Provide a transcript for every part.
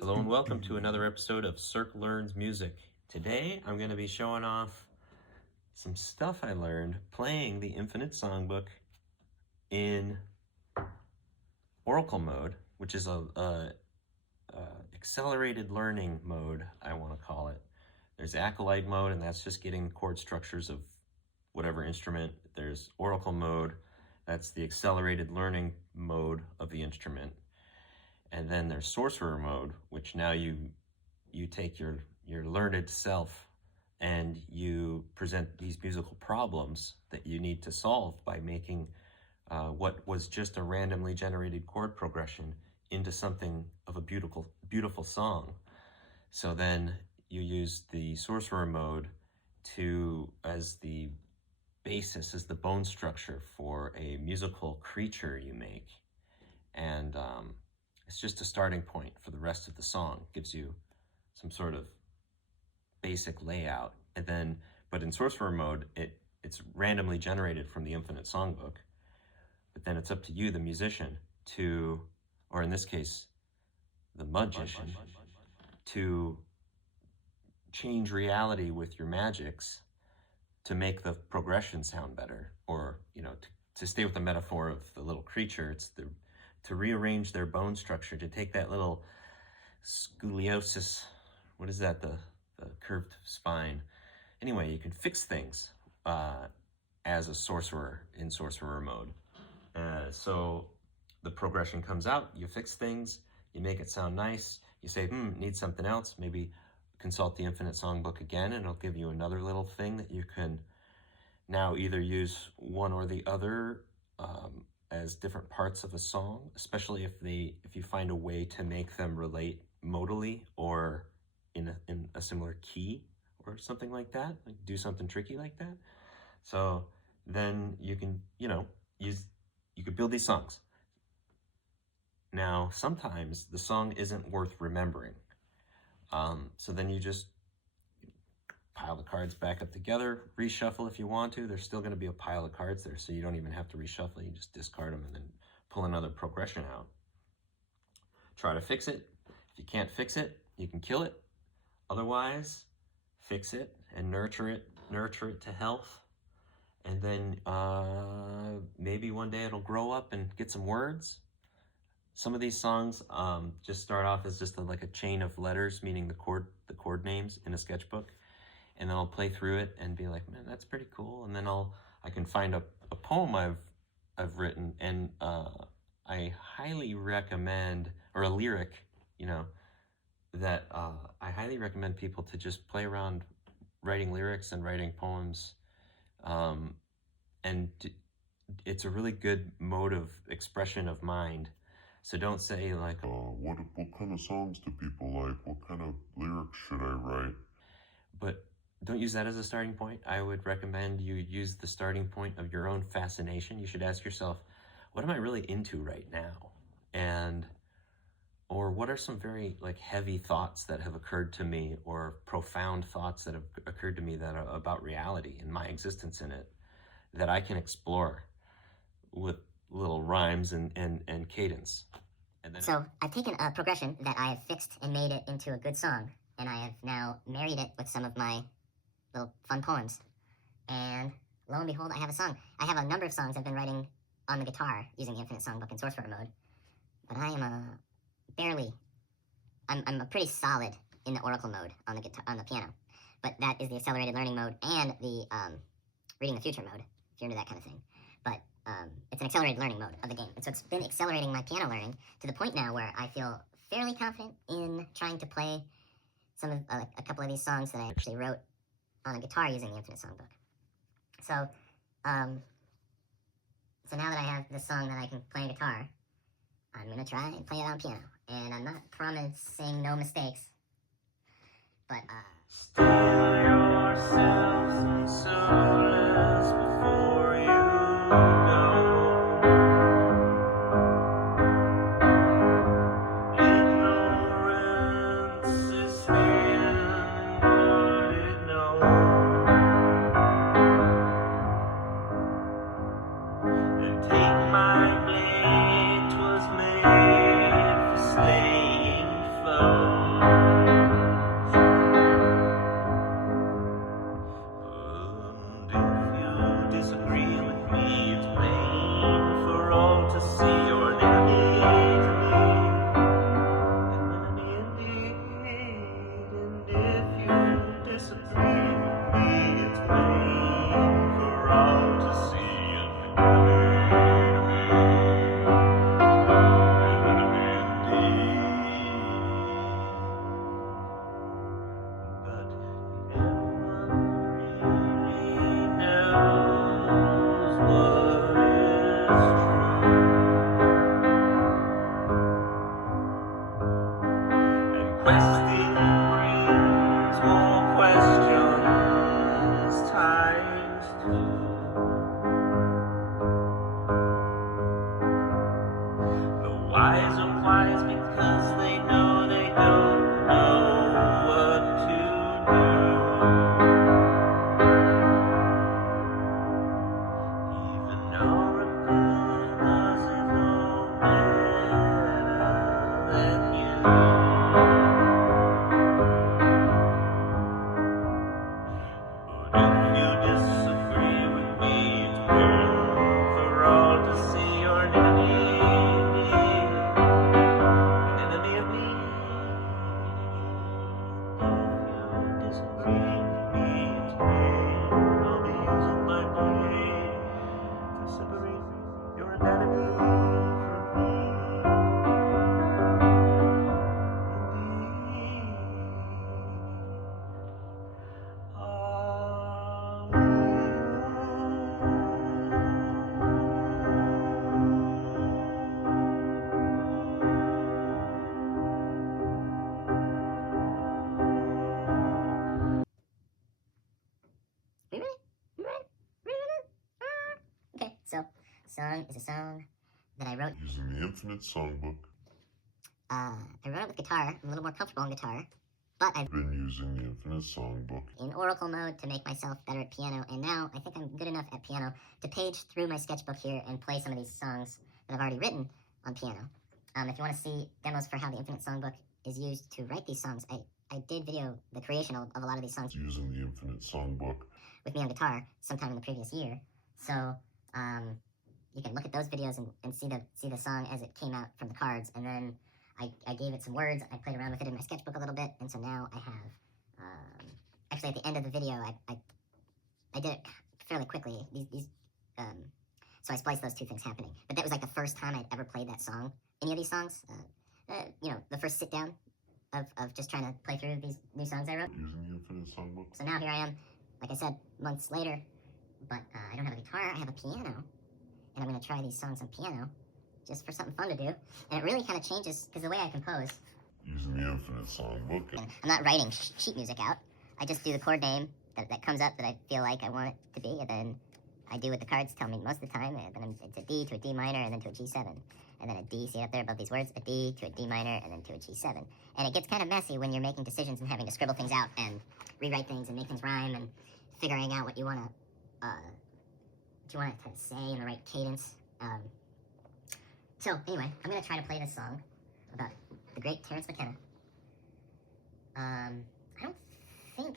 Hello and welcome to another episode of Circ Learns Music. Today I'm going to be showing off some stuff I learned playing the Infinite Songbook in Oracle mode, which is a accelerated learning mode, I want to call it. There's Acolyte mode, and that's just getting the chord structures of whatever instrument. There's Oracle mode, that's the accelerated learning mode of the instrument. And then there's Sorcerer mode, which now you take your learned self and you present these musical problems that you need to solve by making what was just a randomly generated chord progression into something of a beautiful song. So then you use the Sorcerer mode as the basis, as the bone structure for a musical creature you make. And it's just a starting point for the rest of the song. It gives you some sort of basic layout. And then, but in Sorcerer mode, it's randomly generated from the Infinite Songbook. But then it's up to you, the musician, or in this case, the magician, to change reality with your magics to make the progression sound better. Or, to stay with the metaphor of the little creature, it's to rearrange their bone structure, to take that little scoliosis, what is that, the curved spine. Anyway, you can fix things as a sorcerer in Sorcerer mode. So the progression comes out, you fix things, you make it sound nice, you say, need something else, maybe consult the Infinite Songbook again, and it'll give you another little thing that you can now either use one or the other as different parts of a song, especially if you find a way to make them relate modally or in a similar key or something like that, like do something tricky like that. So then you can, you could build these songs. Now, sometimes the song isn't worth remembering. So then you just pile the cards back up together, reshuffle if you want to. There's still going to be a pile of cards there, so you don't even have to reshuffle. You just discard them and then pull another progression out. Try to fix it. If you can't fix it, you can kill it. Otherwise, fix it and nurture it to health. And then maybe one day it'll grow up and get some words. Some of these songs just start off as just like a chain of letters, meaning the chord names in a sketchbook. And then I'll play through it and be like, man, that's pretty cool. And then I can find a poem I've written, and I highly recommend, or a lyric, that I highly recommend people to just play around writing lyrics and writing poems. And it's a really good mode of expression of mind. So don't say like, what kind of songs do people like? What kind of lyrics should I write? But don't use that as a starting point. I would recommend you use the starting point of your own fascination. You should ask yourself, what am I really into right now? Or what are some very heavy thoughts that have occurred to me, or profound thoughts that have occurred to me that are about reality and my existence in it, that I can explore with little rhymes and cadence. So I've taken a progression that I have fixed and made it into a good song, and I have now married it with some of my little fun poems. And lo and behold, I have a song. I have a number of songs I've been writing on the guitar using the Infinite Songbook in Sorcerer mode, but I am I'm pretty solid in the Oracle mode on the guitar, on the piano. But that is the accelerated learning mode and the reading the future mode, if you're into that kind of thing. But it's an accelerated learning mode of the game. And so it's been accelerating my piano learning to the point now where I feel fairly confident in trying to play some of a couple of these songs that I actually wrote on a guitar using the Infinite Songbook. So, so now that I have this song that I can play on guitar, I'm going to try and play it on piano. And I'm not promising no mistakes, but, Still yourselves and soulless before you go. Ignorance is being what it knows. And take my blade, 'twas made Wise are wise because they know they don't know what to do. Even Oracle doesn't know better than you. But if you disagree with me, it's plain for all to see you're an enemy of me. If you disagree with me, it's plain I'll be using my brain to separate your anatomy from me. Indeed. Okay, so song is a song that I wrote. Using the Infinite Songbook. I wrote it with guitar. I'm a little more comfortable on guitar, but I've Been using the Infinite Songbook. in Oracle mode to make myself better at piano, and now I think I'm good enough at piano to page through my sketchbook here and play some of these songs that I've already written on piano. If you want to see demos for how the Infinite Songbook is used to write these songs, I did video the creation of a lot of these songs Using the Infinite Songbook. with me on guitar sometime in the previous year. So you can look at those videos and see the song as it came out from the cards, and then I gave it some words. I played around with it in my sketchbook a little bit, and so now I have. Actually, at the end of the video, I did it fairly quickly. So I spliced those two things happening. But that was like the first time I'd ever played that song. Any of these songs, the first sit down of just trying to play through these new songs I wrote. Using the Infinite Songbook. So now here I am, like I said, months later, but I don't have a guitar, I have a piano, and I'm going to try these songs on piano, just for something fun to do, and it really kind of changes, because the way I compose, Using the Infinite Songbook. and I'm not writing sheet music out, I just do the chord name that comes up that I feel like I want it to be, and then I do what the cards tell me most of the time, and then it's a D to a D minor, and then to a G7, and then a D, see it up there above these words, a D to a D minor, and then to a G7, and it gets kind of messy when you're making decisions and having to scribble things out, and rewrite things, and make things rhyme, and figuring out what you want it to say in the right cadence. So anyway, I'm gonna try to play this song about the great Terence McKenna. I don't think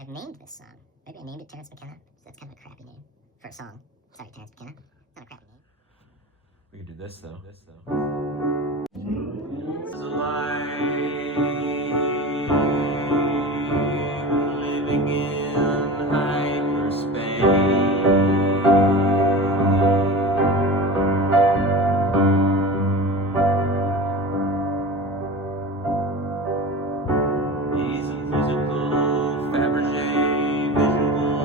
I've named this song. Maybe I named it Terence McKenna. So that's kind of a crappy name for a song. Sorry, Terence McKenna. It's not a crappy name. We could do this though. This is life living in hyperspace. He's a musical Fabergé visual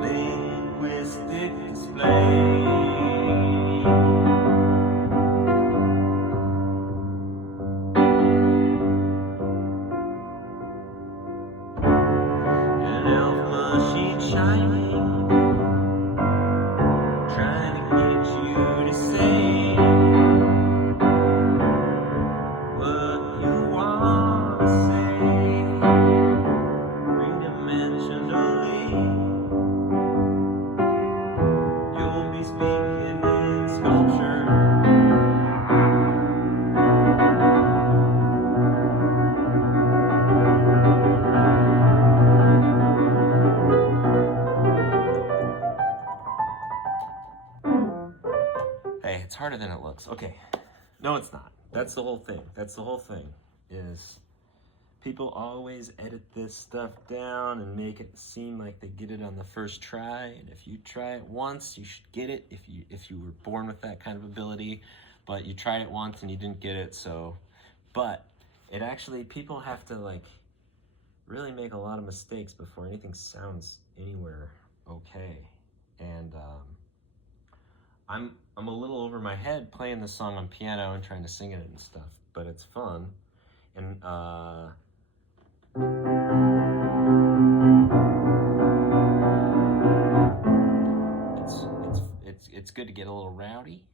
linguistic display. An elf machine shining, trying to get you to say what you want to say. Three-dimensionally, you'll be speaking in sculpture. Hey, it's harder than it looks. Okay. No, it's not. That's the whole thing. Is people always edit this stuff down and make it seem like they get it on the first try. And if you try it once, you should get it if you were born with that kind of ability. But you tried it once and you didn't get it, so. But it actually, people have to like really make a lot of mistakes before anything sounds anywhere okay. And I'm a little over my head playing this song on piano and trying to sing it and stuff, but it's fun. And it's good to get a little rowdy,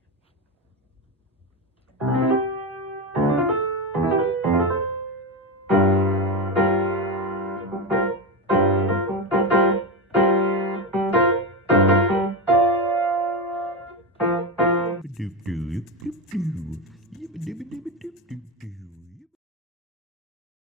do do do do do do.